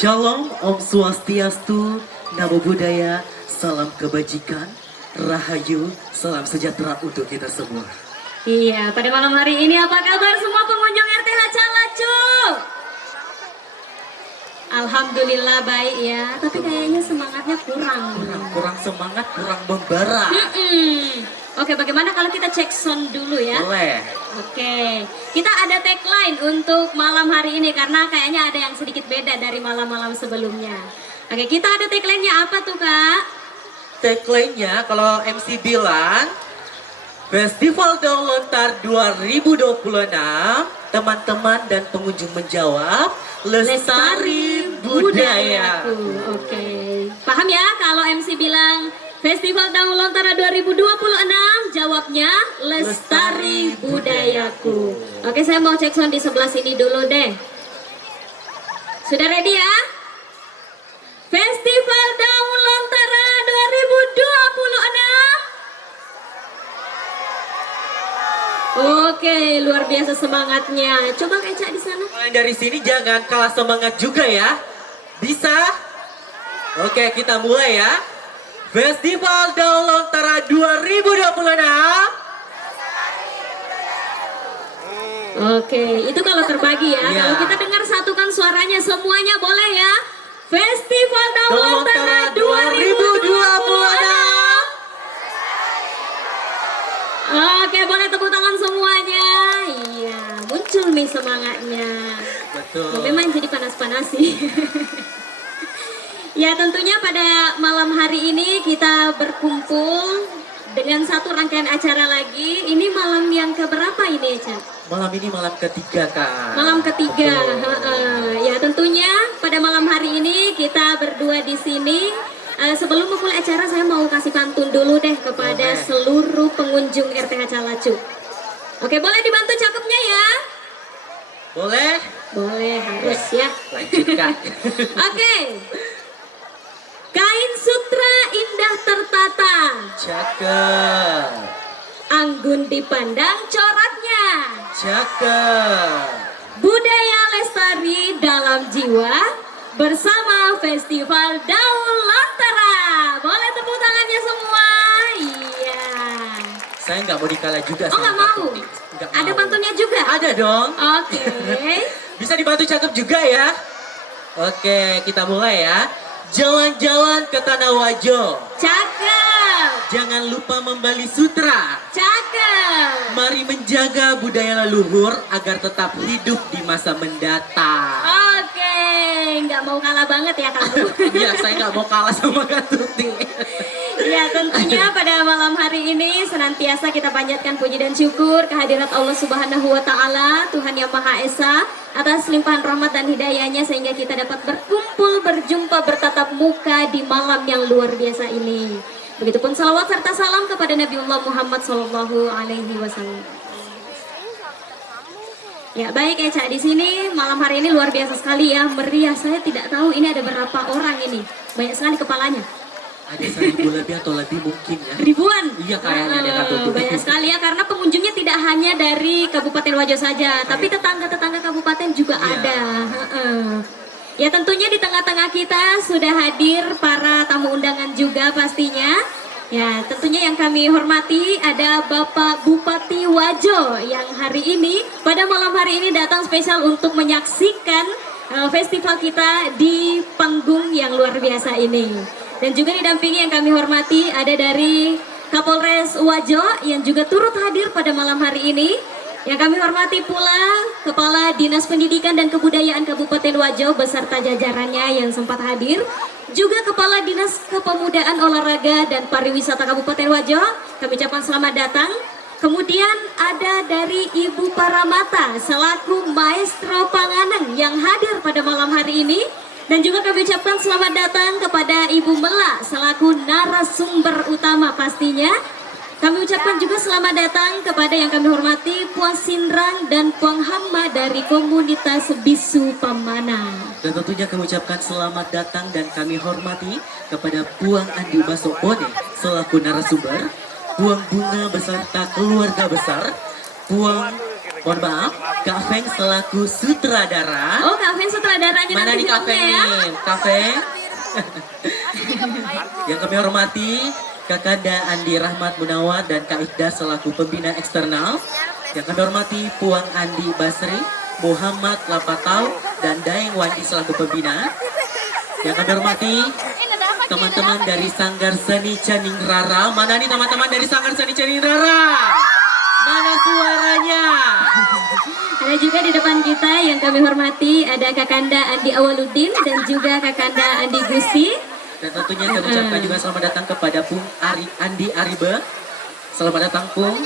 Shalom, Om Swastiastu, Namo Buddhaya, salam kebajikan, rahayu, salam sejahtera untuk kita semua. Iya, pada malam hari ini apa kabar semua pengunjung RTH Calacu? Alhamdulillah baik ya, tapi kayaknya semangatnya kurang. Kurang semangat, kurang membara. Oke, bagaimana kalau kita cek sound dulu ya? Boleh. Oke, kita ada tagline untuk malam hari ini karena kayaknya ada yang sedikit beda dari malam-malam sebelumnya. Oke, kita ada tagline-nya apa tuh Kak? Tagline-nya kalau MC bilang, Festival Daun Lontar 2026, teman-teman dan pengunjung menjawab, Lestari Budayaku. Oke, paham ya kalau MC bilang Festival Daun Lontara 2026, jawabnya Lestari Budayaku. Oke, saya mau cek sound di sebelah sini dulu deh. Sudah ready ya? Festival Daun Lontara 2026. Oke, luar biasa semangatnya. Coba Keca di sana. Mulai dari sini jangan kalah semangat juga ya. Bisa? Oke, kita mulai ya. Festival Daun Lontara 2026. Oke, itu kalau terbagi ya. Iya. Kalau kita dengar satukan suaranya semuanya boleh ya. Festival Daun Lontara 2026. Oke, boleh tepuk tangan semuanya. Iya, muncul nih semangatnya. Betul. Memang jadi panas-panas sih. Ya, tentunya pada malam hari ini kita berkumpul dengan satu rangkaian acara lagi. Ini malam yang keberapa ini, Eca? Malam ini malam ketiga, Kak. Malam ketiga. Betul. Ya, tentunya pada malam hari ini kita berdua di sini. Sebelum memulai acara saya mau kasih pantun dulu deh kepada seluruh pengunjung RTH Calacu. Oke, boleh dibantu cakepnya ya? Boleh? Boleh, harus ya. Lanjutkan. Oke. Kain sutra indah tertata, Cakep. anggun dipandang coraknya, Cakep. budaya lestari dalam jiwa bersama Festival Daun Lontara. Boleh tepuk tangannya semua? Iya. Saya nggak mau dikalah juga. Oh, nggak mau? Nggak Ada mau. pantunnya juga? Ada dong. Oke. Bisa dibantu cakep juga ya. Oke, kita mulai ya. Jalan-jalan ke Tanah Wajo. Cakep. Jangan lupa membeli sutra. Cakep. Mari menjaga budaya leluhur agar tetap hidup di masa mendatang. Oke, nggak mau kalah banget ya kamu. Iya, saya nggak mau kalah sama Kak Tuti. Ya, tentunya pada malam hari ini senantiasa kita panjatkan puji dan syukur kehadirat Allah Subhanahu wa Ta'ala, Tuhan Yang Maha Esa, atas limpahan rahmat dan hidayahnya sehingga kita dapat berkumpul, berjumpa, bertatap muka di malam yang luar biasa ini. Begitupun salawat serta salam kepada Nabiullah Muhammad Sallallahu Alaihi Wasallam. Ya, baik ya Cak, di sini malam hari ini luar biasa sekali ya, meriah. Saya tidak tahu ini ada berapa orang ini, banyak sekali kepalanya. Ada 1000 lebih atau lebih mungkin ya. Ribuan. Iya, kayaknya ada Kak Tuti. Banyak sekali ya, karena pengunjungnya tidak hanya dari Kabupaten Wajo saja, tapi tetangga-tetangga kabupaten juga Iya. ada. Ya, tentunya di tengah-tengah kita sudah hadir para tamu undangan juga pastinya. Ya, tentunya yang kami hormati ada Bapak Bupati Wajo yang hari ini, pada malam hari ini datang spesial untuk menyaksikan festival kita di panggung yang luar biasa ini. Dan juga didampingi yang kami hormati ada dari Kapolres Wajo yang juga turut hadir pada malam hari ini. Yang kami hormati pula Kepala Dinas Pendidikan dan Kebudayaan Kabupaten Wajo beserta jajarannya yang sempat hadir. Juga Kepala Dinas Kepemudaan Olahraga dan Pariwisata Kabupaten Wajo, kami ucapkan selamat datang. Kemudian ada dari Ibu Paramata selaku Maestro Panganan yang hadir pada malam hari ini. Dan juga kami ucapkan selamat datang kepada Ibu Mela selaku narasumber utama pastinya. Kami ucapkan juga selamat datang kepada yang kami hormati Puang Sindrang dan Puang Hamma dari komunitas Bisu Pamana. Dan tentunya kami ucapkan selamat datang dan kami hormati kepada Puang Andi Basokbone selaku narasumber, Puang Bunga beserta keluarga besar, Puang Mohon maaf, Kak Feng selaku sutradara. Oh, Kak Fen sutradaranya Mana nanti nih Kak Feng filmnya ya. nih? Kak Feng. Yang kami hormati Kakanda Andi Rahmat Munawar dan Kak Iqda selaku pembina eksternal. Yang kami hormati Puang Andi Basri, Muhammad Lapatau, dan Daeng Wandi selaku pembina. Yang kami hormati teman-teman dari Sanggar Seni Caning Rara. Mana nih teman-teman dari Sanggar Seni Caning Rara? Mana suaranya? Ada juga di depan kita yang kami hormati ada Kakanda Andi Awaludin dan juga Kakanda Andi Gusti. Dan tentunya kami ucapkan juga selamat datang kepada Pung Andi Aribe. Selamat datang Pung.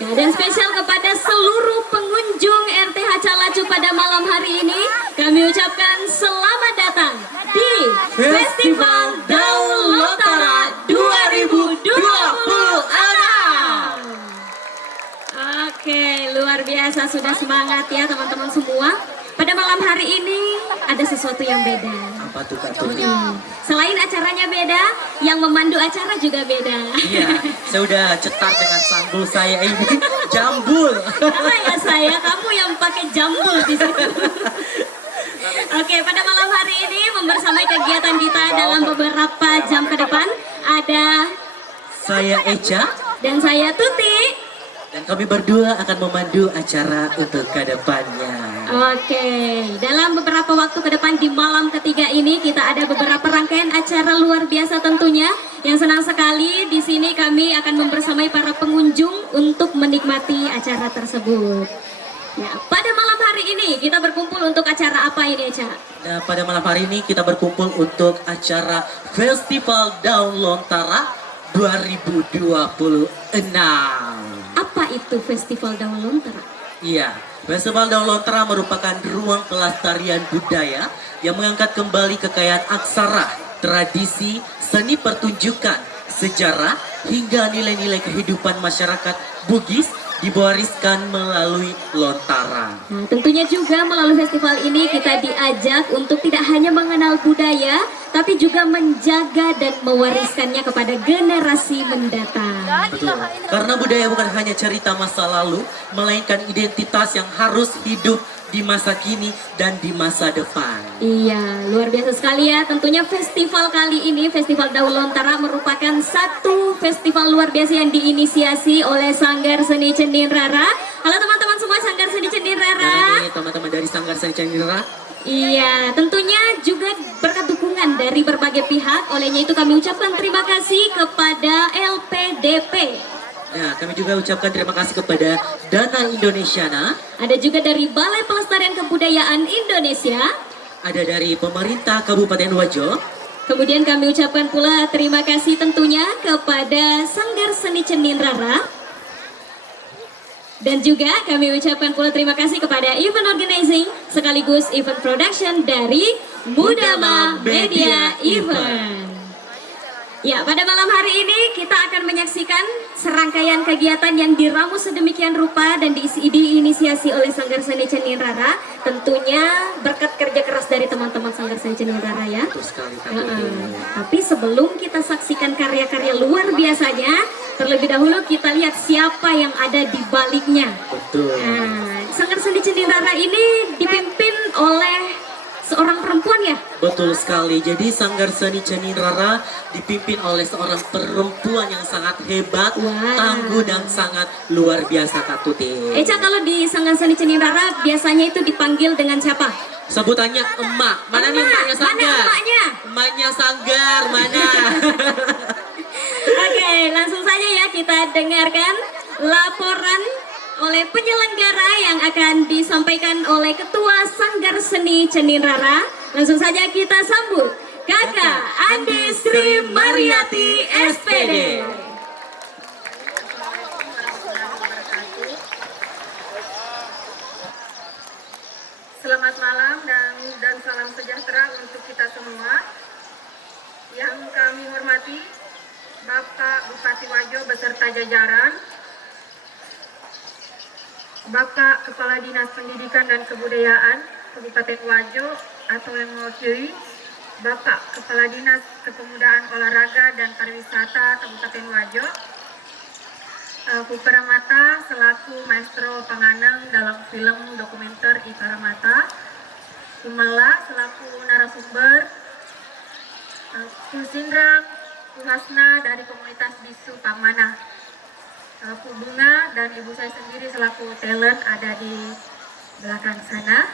Ya, dan spesial kepada seluruh pengunjung RTH Calacu pada malam hari ini, kami ucapkan selamat datang di Festival Daun Lontara 2026. Oke, luar biasa, sudah semangat ya teman-teman semua. Pada malam hari ini ada sesuatu yang beda. Apa tuh Kak Tuni? Selain acaranya beda, yang memandu acara juga beda. Iya, saya udah cetar dengan sanggul saya ini. Jambul. Karena ya saya, kamu yang pakai jambul di situ. Oke, pada malam hari ini membersamai kegiatan kita dalam beberapa jam ke depan ada Saya Eca. dan saya Tuti. Dan kami berdua akan memandu acara untuk ke depannya. Oke, dalam beberapa waktu ke depan di malam ketiga ini kita ada beberapa rangkaian acara luar biasa tentunya. Yang senang sekali di sini kami akan membersamai para pengunjung untuk menikmati acara tersebut. Ya, pada malam hari ini kita berkumpul untuk acara apa ini, Ca? Nah, pada malam hari ini kita berkumpul untuk acara Festival Daun Lontara 2026. Apa itu Festival Daun Lontara? Iya, Festival Daun Lontara merupakan ruang pelestarian budaya yang mengangkat kembali kekayaan aksara, tradisi, seni pertunjukan, sejarah, hingga nilai-nilai kehidupan masyarakat Bugis diwariskan melalui Lontara. Nah, tentunya juga melalui festival ini kita diajak untuk tidak hanya mengenal budaya, tapi juga menjaga dan mewariskannya kepada generasi mendatang. Betul. Karena budaya bukan hanya cerita masa lalu, melainkan identitas yang harus hidup di masa kini dan di masa depan. Iya, luar biasa sekali ya. Tentunya festival kali ini, Festival Daun Lontara merupakan satu festival luar biasa yang diinisiasi oleh Sanggar Seni Cendin Rara. Halo teman-teman semua Sanggar Seni Cendin Rara. Ini teman-teman dari Sanggar Seni Cendin Rara. Iya, tentunya juga berkat dukungan dari berbagai pihak. Olehnya itu kami ucapkan terima kasih kepada LPDP. Nah, kami juga ucapkan terima kasih kepada Dana Indonesiana. Ada juga dari Balai Pelestarian Kebudayaan Indonesia. Ada dari pemerintah Kabupaten Wajo. Kemudian kami ucapkan pula terima kasih tentunya kepada Sanggar Seni Cendin Rara. Dan juga kami ucapkan pula terima kasih kepada event organizing sekaligus event production dari Mudama Media Event. Ya, pada malam hari ini kita akan menyaksikan serangkaian kegiatan yang diramu sedemikian rupa dan diinisiasi oleh Sanggar Seni Cendin Rara. Tentunya berkat kerja keras dari teman-teman Sanggar Seni Cendin Rara ya. Betul sekali, Kak. Tapi sebelum kita saksikan karya-karya luar biasanya, terlebih dahulu kita lihat siapa yang ada di baliknya. Betul. Nah, Sanggar Seni Cendin Rara ini dipimpin oleh seorang perempuan ya? Betul sekali. Jadi Sanggar Seni Cendin Rara dipimpin oleh seorang perempuan yang sangat hebat, Wah. tangguh dan sangat luar biasa, Kak Tuti. Eca, kalau di Sanggar Seni Cendin Rara biasanya itu dipanggil dengan siapa? Sebutannya emak. Mana nih emaknya Sanggar? Mana emaknya? Emaknya Sanggar, mana? Oke, langsung saja ya kita dengarkan laporan oleh penyelenggara yang akan disampaikan oleh Ketua Sanggar Seni Cendin Rara. Langsung saja kita sambut Kakak Andi Sri Mariati SPD. Selamat malam dan salam sejahtera untuk kita semua. Yang kami hormati Bapak Bupati Wajo beserta jajaran, Bapak Kepala Dinas Pendidikan dan Kebudayaan Kabupaten Wajo atau yang mewakili Bapak Kepala Dinas Kepemudaan Olahraga dan Pariwisata Kabupaten Wajo, Paramata selaku maestro panganeng dalam film dokumenter I Paramata. Kumala selaku narasumber. Sindrang Hasna dari komunitas Bisu Pamana. Bunga dan ibu saya sendiri selaku talent ada di belakang sana.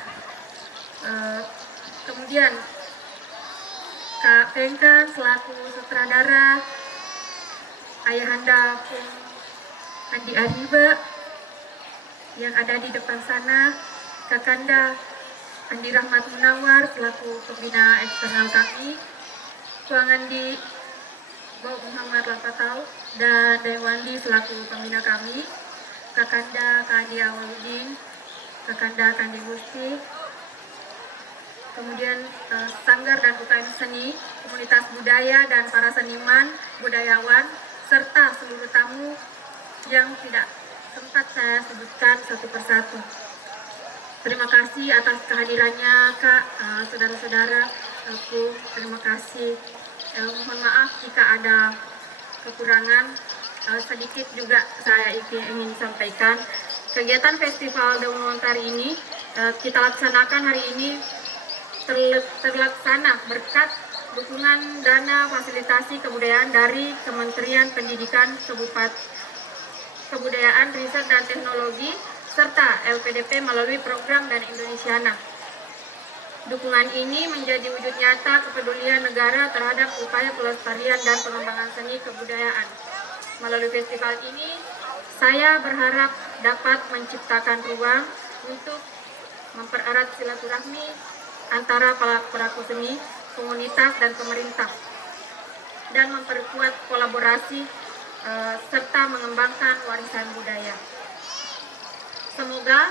Kemudian Kak Pengkan selaku sutradara, Ayahanda Pung Andi Ariba yang ada di depan sana, Kakanda Andi Rahmat Munawar selaku pembina eksternal kami, Tuang Andi Bob Muhammad Lapatau dan Dewandi selaku pembina kami, Kakanda Kandi Awaludin, Kakanda Kandi Gusti, kemudian Sanggar dan UKM Seni, komunitas budaya dan para seniman, budayawan, serta seluruh tamu yang tidak sempat saya sebutkan satu persatu. Terima kasih atas kehadirannya Kak, saudara-saudara, aku terima kasih. Mohon maaf jika ada kekurangan, sedikit juga saya ingin sampaikan. Kegiatan Festival Daun Lontar ini kita laksanakan hari ini terlaksana berkat dukungan dana fasilitasi kebudayaan dari Kementerian Pendidikan Kebudayaan, Riset dan Teknologi serta LPDP melalui program dan Indonesiana. Dukungan ini menjadi wujud nyata kepedulian negara terhadap upaya pelestarian dan pengembangan seni kebudayaan. Melalui festival ini, saya berharap dapat menciptakan ruang untuk mempererat silaturahmi antara pelaku seni, komunitas, dan pemerintah, dan memperkuat kolaborasi serta mengembangkan warisan budaya. Semoga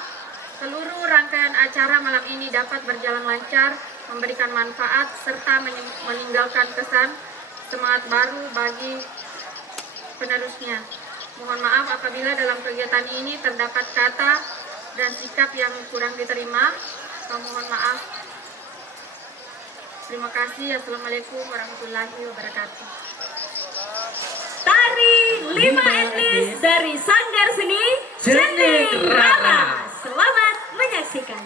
seluruh rangkaian acara malam ini dapat berjalan lancar, memberikan manfaat, serta meninggalkan kesan semangat baru bagi penerusnya. Mohon maaf apabila dalam kegiatan ini terdapat kata dan sikap yang kurang diterima. Mohon maaf. Terima kasih. Assalamualaikum warahmatullahi wabarakatuh. Tari 5 etnis dari Sanggar Seni Cendek Rara. Selamat menyaksikan.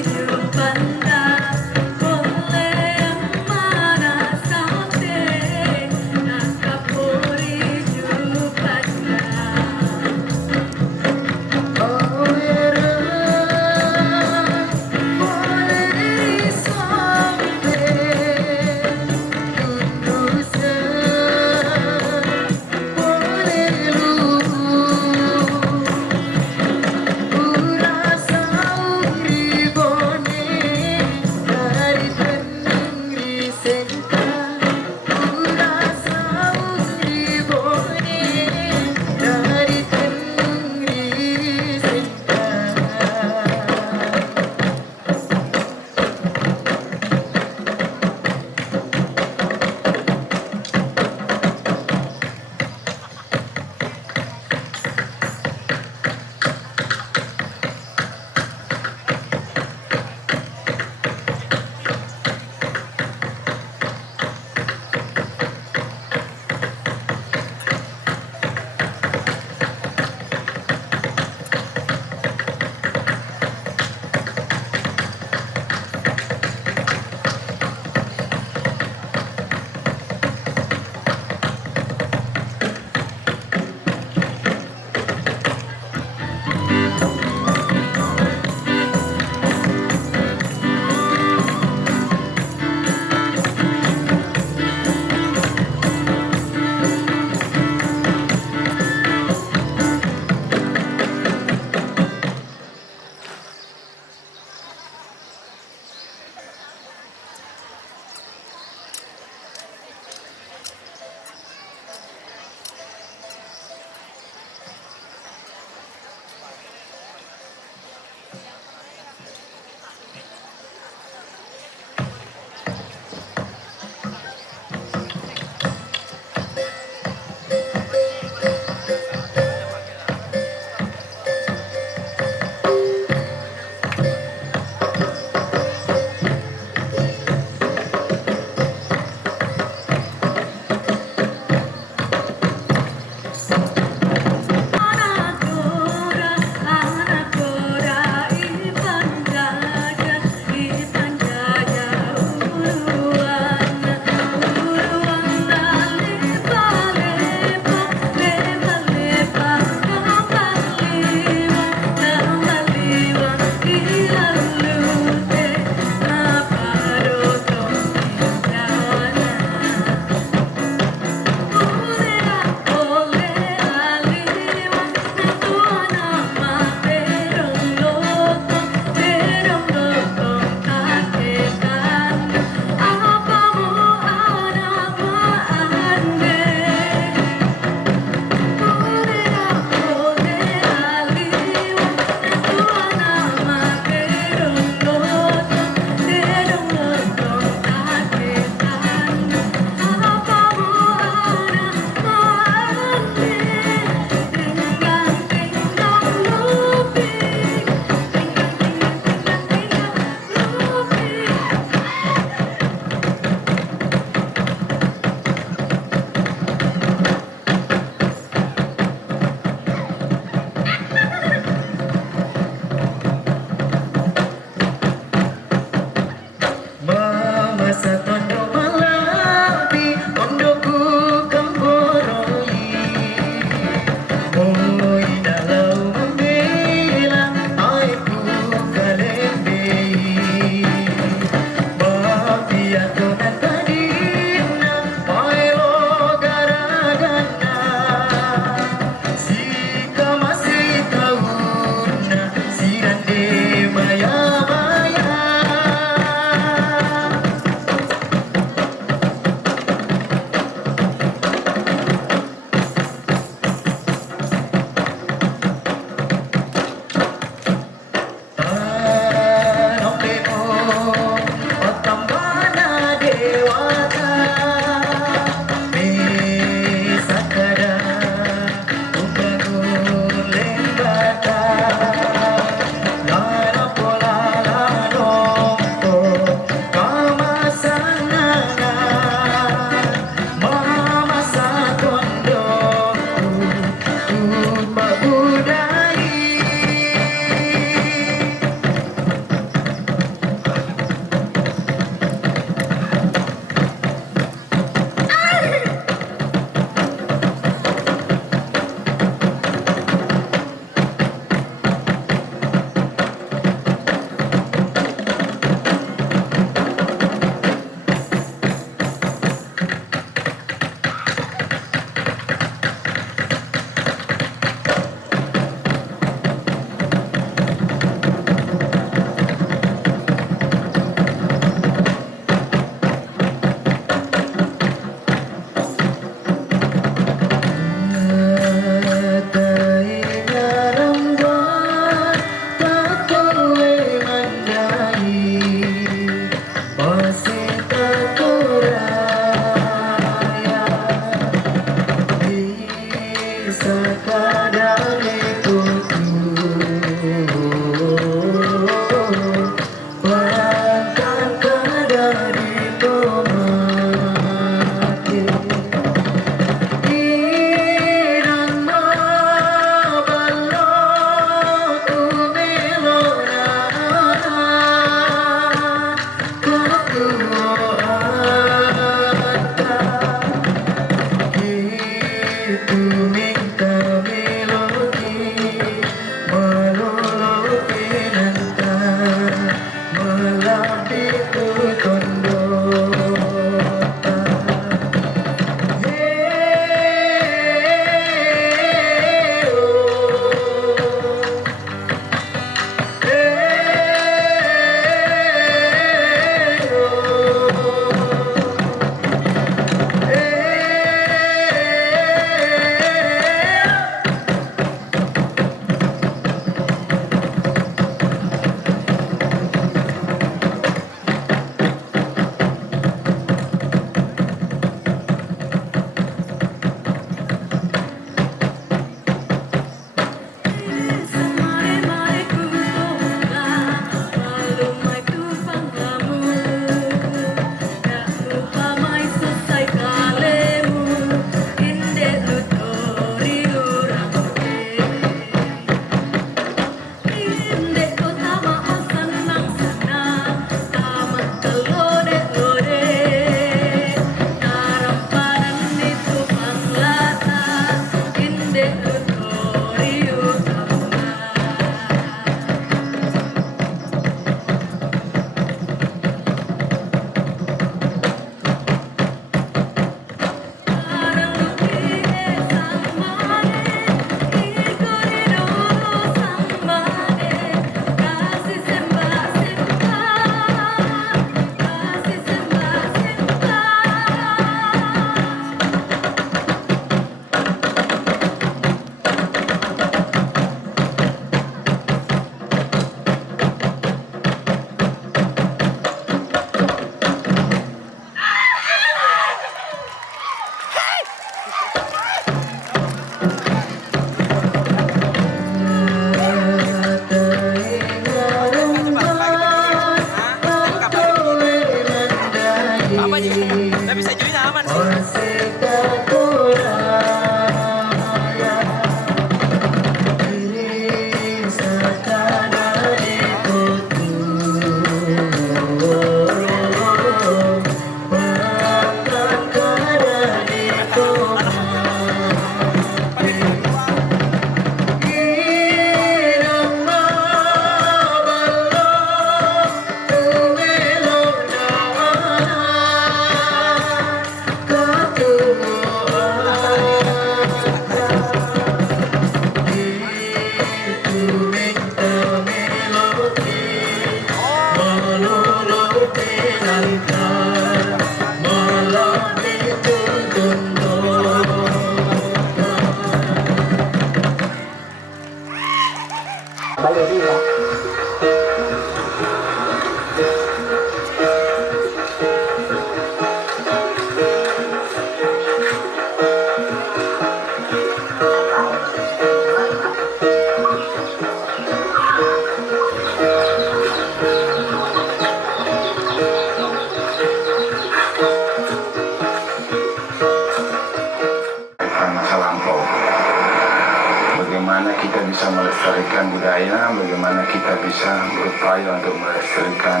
Bagaimana kita bisa melestarikan budaya, bagaimana kita bisa berupaya untuk melestarikan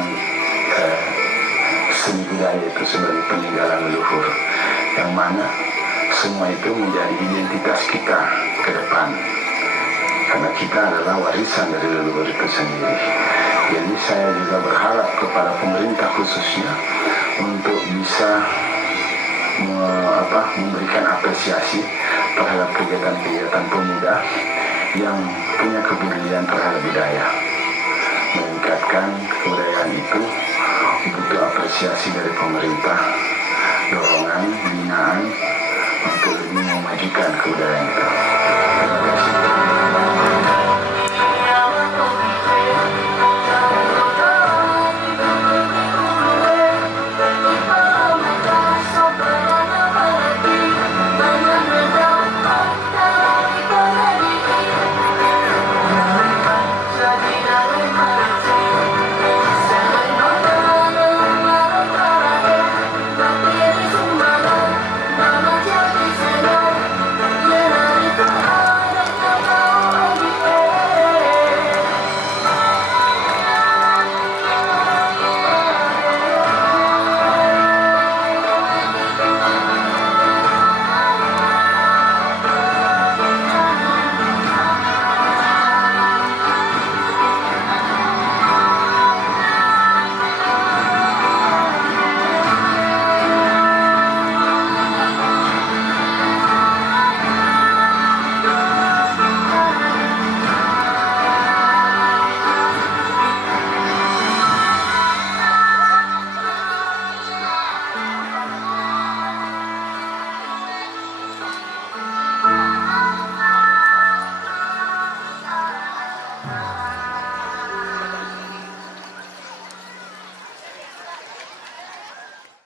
seni budaya itu sebagai peninggalan leluhur, yang mana semua itu menjadi identitas kita ke depan, karena kita adalah warisan dari leluhur itu sendiri. Jadi saya juga berharap kepada pemerintah khususnya untuk bisa memberikan apresiasi terhadap kegiatan-kegiatan pemuda yang punya kepedulian terhadap budaya. Meningkatkan kebudayaan itu butuh apresiasi dari pemerintah, dorongan, binaan untuk lebih memajukan kebudayaan itu. Terima kasih.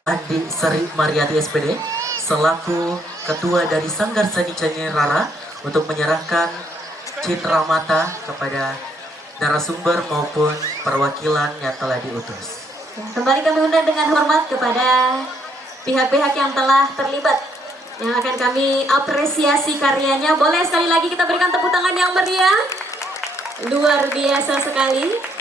Andi Seri Mariati SPD selaku Ketua dari Sanggar Seni Cengeng Rara untuk menyerahkan citra mata kepada narasumber maupun perwakilan yang telah diutus. Kembali kami undang dengan hormat kepada pihak-pihak yang telah terlibat, yang akan kami apresiasi karyanya. Boleh sekali lagi kita berikan tepuk tangan yang meriah. Luar biasa sekali.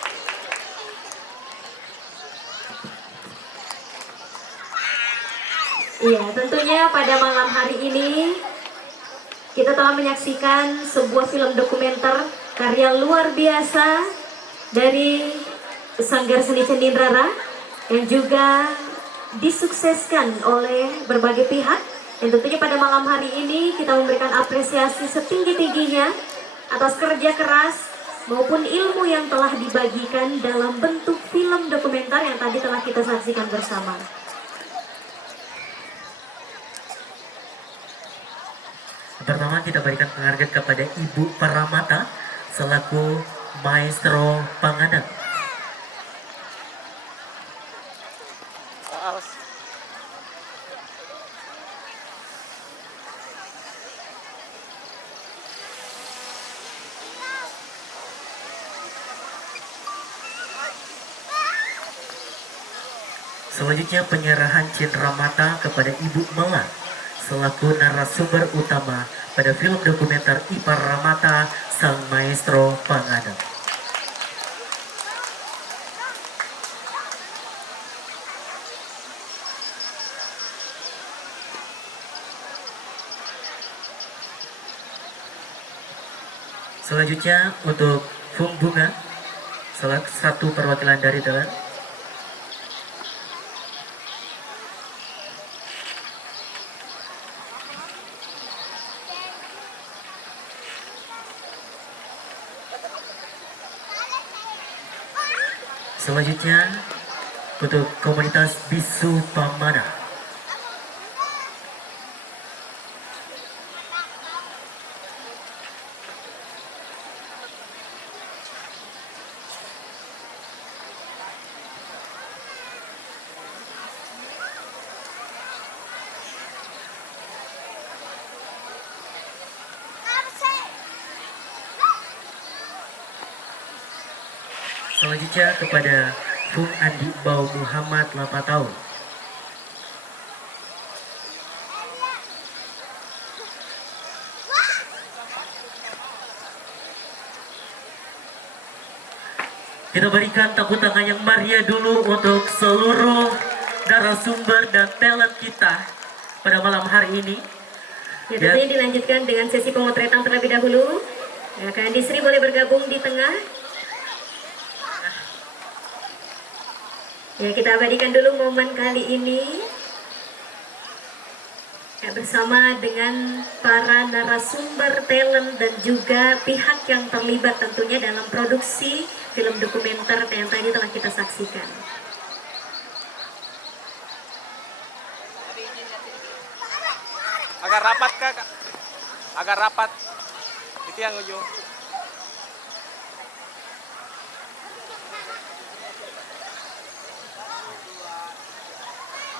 Iya, tentunya pada malam hari ini kita telah menyaksikan sebuah film dokumenter karya luar biasa dari Sanggar Seni Cengeng Rara yang juga disukseskan oleh berbagai pihak. Dan tentunya pada malam hari ini kita memberikan apresiasi setinggi-tingginya atas kerja keras maupun ilmu yang telah dibagikan dalam bentuk film dokumenter yang tadi telah kita saksikan bersama. Pertama kita berikan penghargaan kepada Ibu Paramata selaku Maestro Panganan. Selanjutnya penyerahan cindera mata kepada Ibu Mela selaku narasumber utama pada film dokumenter I Paramata Sang Maestro Panganan. Selanjutnya untuk Fung Bunga, salah satu perwakilan dari Thailand. Selanjutnya untuk komunitas Bisu Pamana. Selanjutnya kepada Fung Andi Bau Muhammad 8 tahun. Kita berikan tepuk tangan yang meriah dulu untuk seluruh narasumber dan talent kita pada malam hari ini. Ya, tentunya dilanjutkan dengan sesi pemotretan terlebih dahulu. Ya, Kak Andi Sri boleh bergabung di tengah. Ya, kita abadikan dulu momen kali ini. Ya, bersama dengan para narasumber, talent, dan juga pihak yang terlibat tentunya dalam produksi film dokumenter yang tadi telah kita saksikan. Agak rapat kak, agak rapat. Itu yang ujung.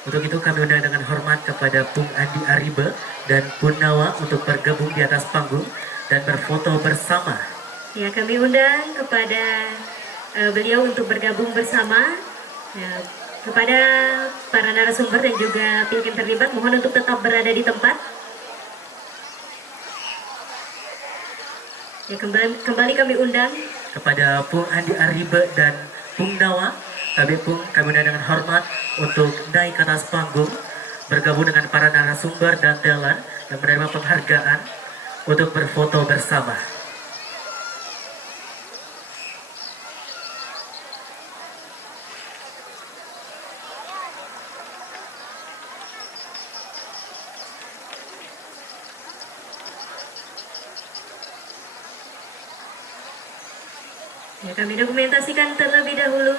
Untuk itu kami undang dengan hormat kepada Bung Andi Aribe dan Bun Nawa untuk bergabung di atas panggung dan berfoto bersama. Ya, kami undang kepada beliau untuk bergabung bersama. Ya, kepada para narasumber dan juga pihak yang terlibat, mohon untuk tetap berada di tempat. Ya, kembali kami undang Kepada Bung Andi Aribe dan Bung Nawa, kami undang dengan hormat untuk naik ke atas panggung, bergabung dengan para narasumber dan talent yang menerima penghargaan untuk berfoto bersama. ya, kami dokumentasikan terlebih dahulu.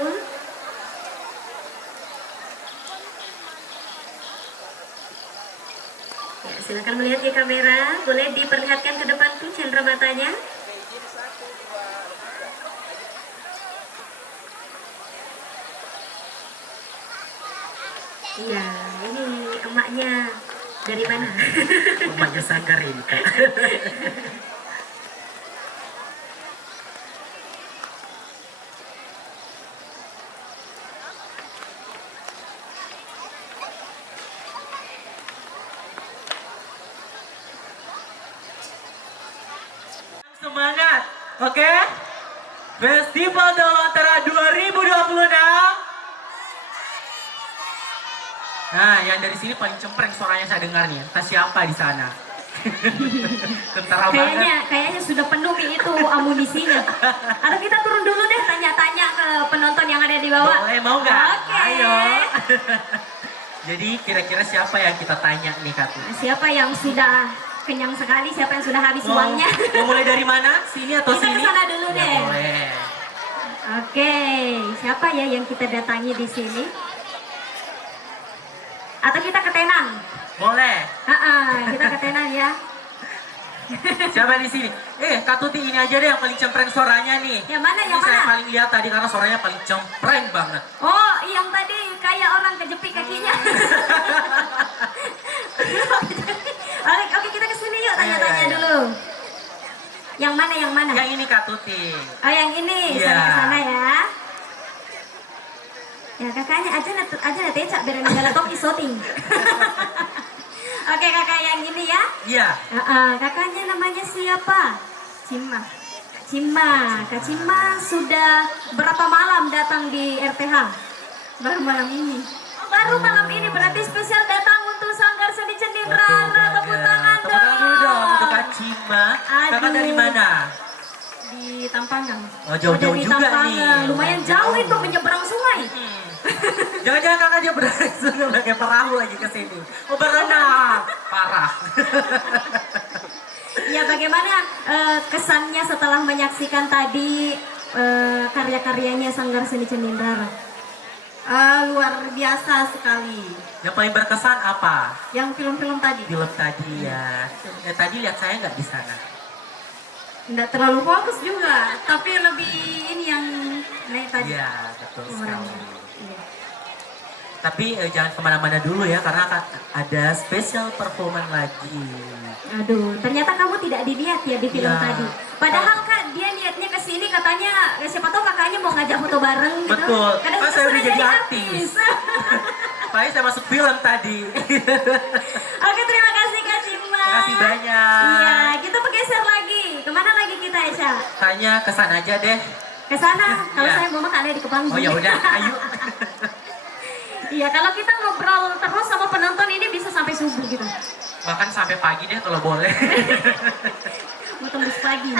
Ya, silakan melihat di kamera, boleh diperlihatkan ke depan tuh cendera matanya. Iya, ini emaknya dari mana? Umatnya Sanggar ini, Kak. Semangat, oke? Festival Dewantara 2026. Nah, yang dari sini paling cempreng suaranya saya dengar nih. Entah siapa di sana. Tentara banget. Kayaknya sudah penuh nih itu amunisinya. Atau kita turun dulu deh, tanya-tanya ke penonton yang ada di bawah. Boleh, mau nggak? Oke. Ayo. Jadi kira-kira siapa yang kita tanya nih, Kak? Siapa yang sudah kenyang sekali, siapa yang sudah habis uangnya? Mau mulai dari mana? Sini atau Kita sini? ke sana dulu Ya, deh. boleh. Oke, siapa ya yang kita datangi di sini? Atau kita ke Tenang? Boleh. Kita ke Tenang ya. Siapa di sini? Kak Tuti ini aja deh yang paling cempreng suaranya nih. Yang mana, Ini yang saya mana? paling lihat tadi karena suaranya paling cempreng banget. Oh, yang tadi kayak orang kejepit kakinya. Oke, kita ke sini yuk, tanya-tanya Iya. dulu. Yang mana, yang mana? Yang ini Kak Tuti. Oh, yang ini. Iya. Sana ke sana ya. Ya, kakaknya aja nanti cak biar negara toki syuting. Oke, kakak yang ini ya. Iya. Kakaknya namanya siapa? Cima. Kak Cima sudah berapa malam datang di RTH? Baru malam ini. Oh, baru malam ini, berarti spesial datang untuk Sanggar Seni Cenindra. Tepuk tangan Tepuk tangan dulu dong untuk Kak dong. Cima. Kakak Aduh. dari mana? Di Tampangan. Oh, jauh-jauh Dari juga Tampangan. nih. Lumayan jauh itu menyeberang sungai. Jangan-jangan kakak dia berhasil pakai perahu lagi ke sini. Oh, berenang. Parah. Ya, bagaimana kesannya setelah menyaksikan tadi karya-karyanya Sanggar Seni Cenindra? Luar biasa sekali. Yang paling berkesan apa? Yang film-film tadi. Film tadi ya. Tadi lihat saya nggak di sana. Nggak terlalu fokus juga, tapi lebih ini yang naik tadi. Iya, betul sekali. Iya. Tapi jangan kemana-mana dulu ya, karena akan ada special performance lagi. Aduh, ternyata kamu tidak dilihat ya di film Ya. tadi. Padahal Kak, dia niatnya ke sini katanya siapa tahu kakaknya mau ngajak foto bareng gitu. Betul, Kadang kan saya sudah udah jadi artis. Paling saya masuk film tadi. Oke, terima kasih Kak Cima. Terima kasih banyak. Iya, kita bergeser lagi. Kemana lagi kita, Aisyah? Tanya kesan aja deh. Ke sana, kalau Ya. saya mau makan di Kepanggi. Oh ya udah, ayo. Iya, kalau kita ngobrol terus sama penonton ini bisa sampai subuh gitu. Bahkan sampai pagi deh kalau boleh. Mau tembus pagi.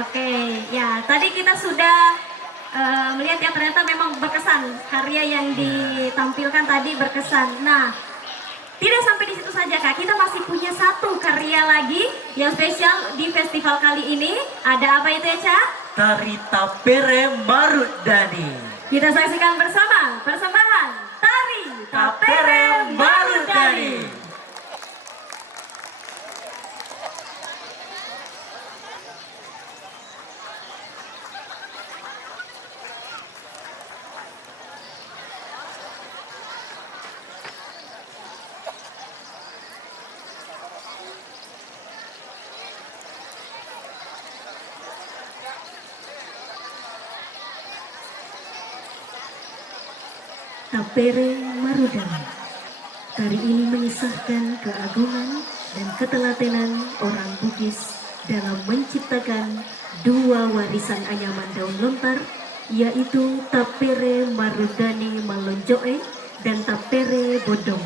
Oke, ya tadi kita sudah melihat ya ternyata memang berkesan karya yang ditampilkan tadi berkesan. Nah, tidak sampai di situ saja Kak, kita masih punya satu karya lagi yang spesial di festival kali ini. Ada apa itu ya Cak? Tari Tapere Marudani. Kita saksikan bersama persembahan Tari Tapere Marudani. Tapere Marudani. Tari ini mengisahkan keagungan dan ketelatenan orang Bugis dalam menciptakan dua warisan anyaman daun lontar, yaitu Tapere Marudani Malonjoe dan Tapere Bodong,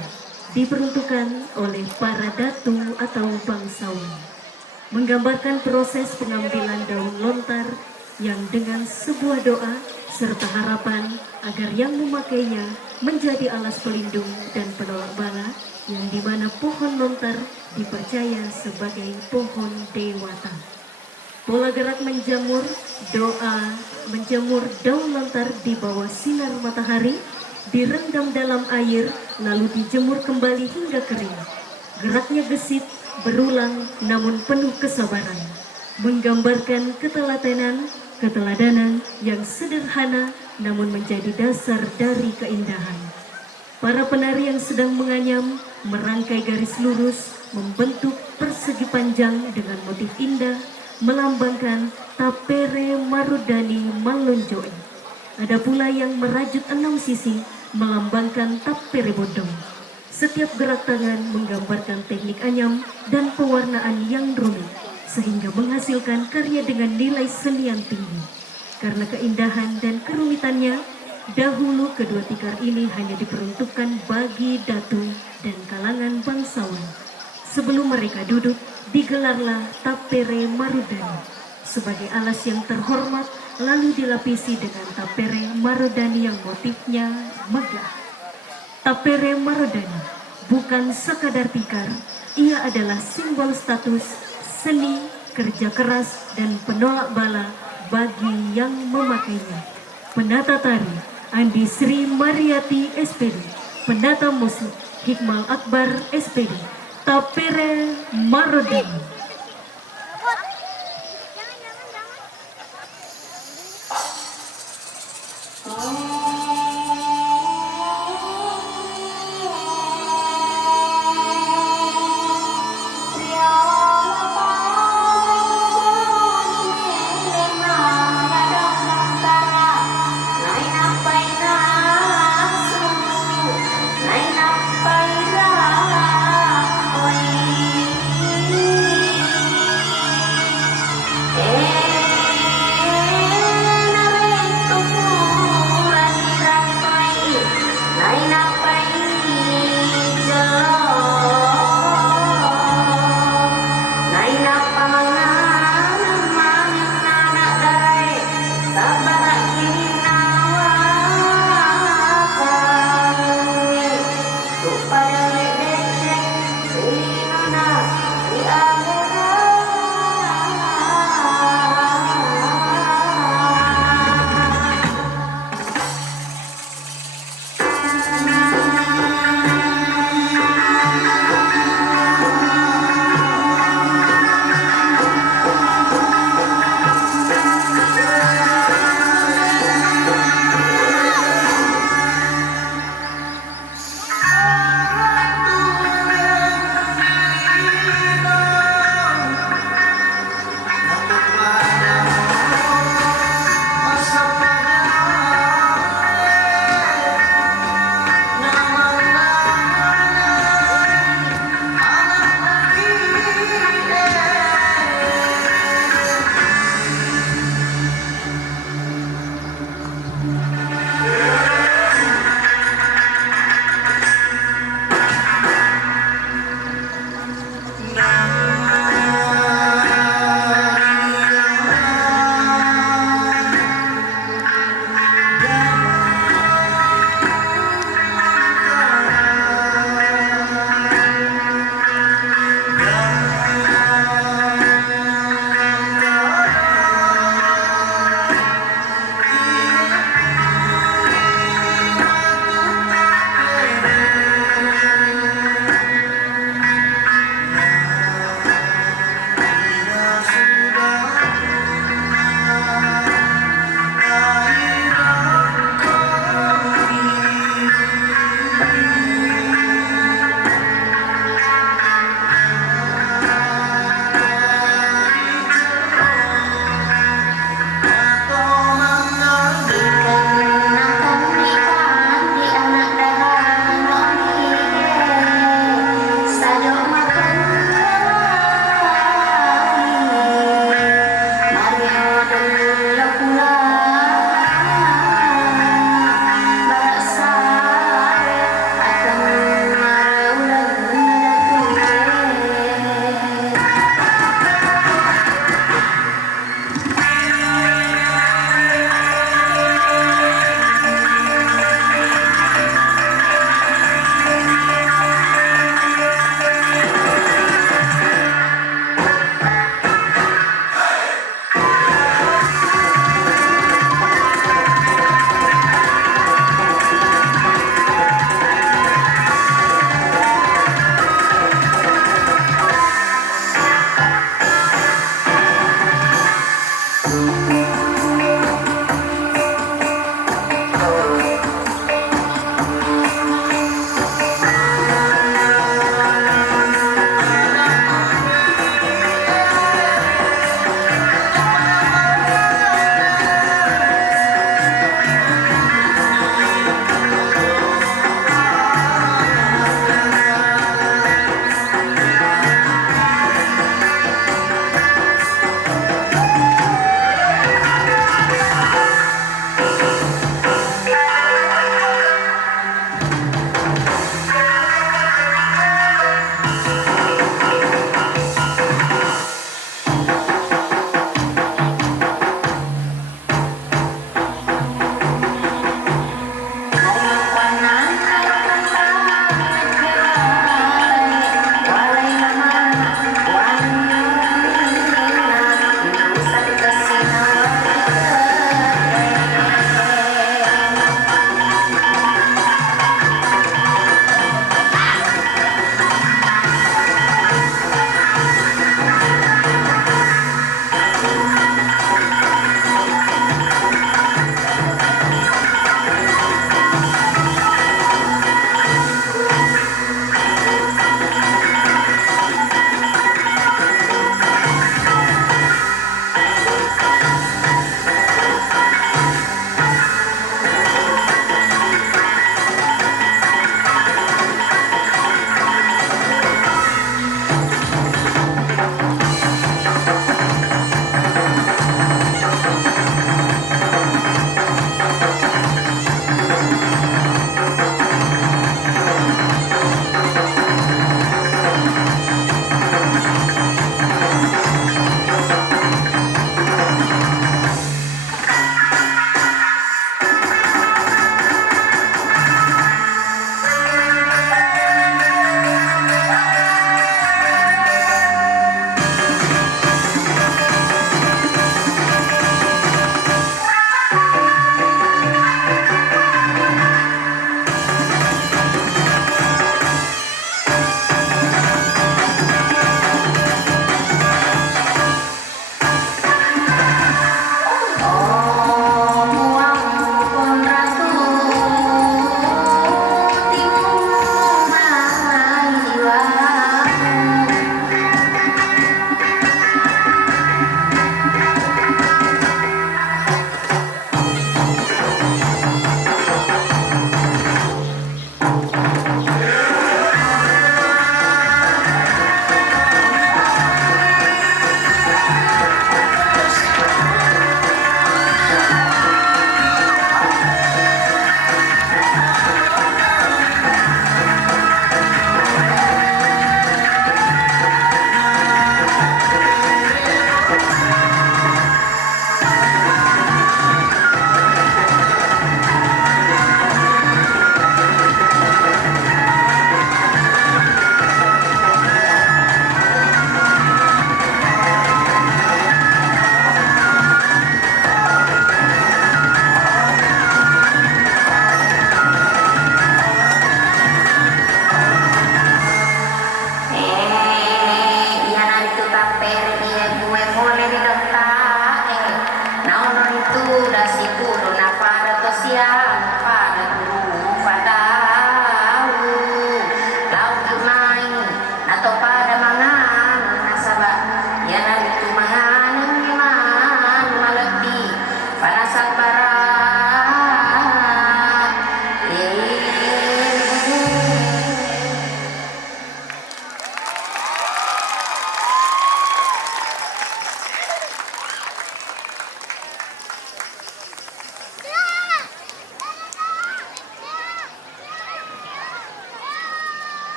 diperuntukkan oleh para datu atau bangsawan, menggambarkan proses pengambilan daun lontar yang dengan sebuah doa serta harapan agar yang memakainya menjadi alas pelindung dan penolak bala, yang dimana pohon lontar dipercaya sebagai pohon dewata. Pola gerak menjamur daun lontar di bawah sinar matahari, direndam dalam air lalu dijemur kembali hingga kering. Geraknya gesit, berulang namun penuh kesabaran, menggambarkan keteladanan yang sederhana namun menjadi dasar dari keindahan. Para penari yang sedang menganyam merangkai garis lurus, membentuk persegi panjang dengan motif indah, melambangkan Tapere Marudani Malonjoe. Ada pula yang merajut 6 sisi, melambangkan Tapere Bodong. Setiap gerak tangan menggambarkan teknik anyam dan pewarnaan yang rumit, sehingga menghasilkan karya dengan nilai seni yang tinggi. Karena keindahan dan kerumitannya, dahulu kedua tikar ini hanya diperuntukkan bagi datu dan kalangan bangsawan. Sebelum mereka duduk, digelarlah Tapere Marudani sebagai alas yang terhormat, lalu dilapisi dengan Tapere Marudani yang motifnya megah. Tapere Marudani bukan sekadar tikar, ia adalah simbol status, seni, kerja keras, dan penolak bala bagi yang memakainya. Penata tari Andi Sri Mariati SPD, penata musik Hikmal Akbar SPD. Tapere Marudani.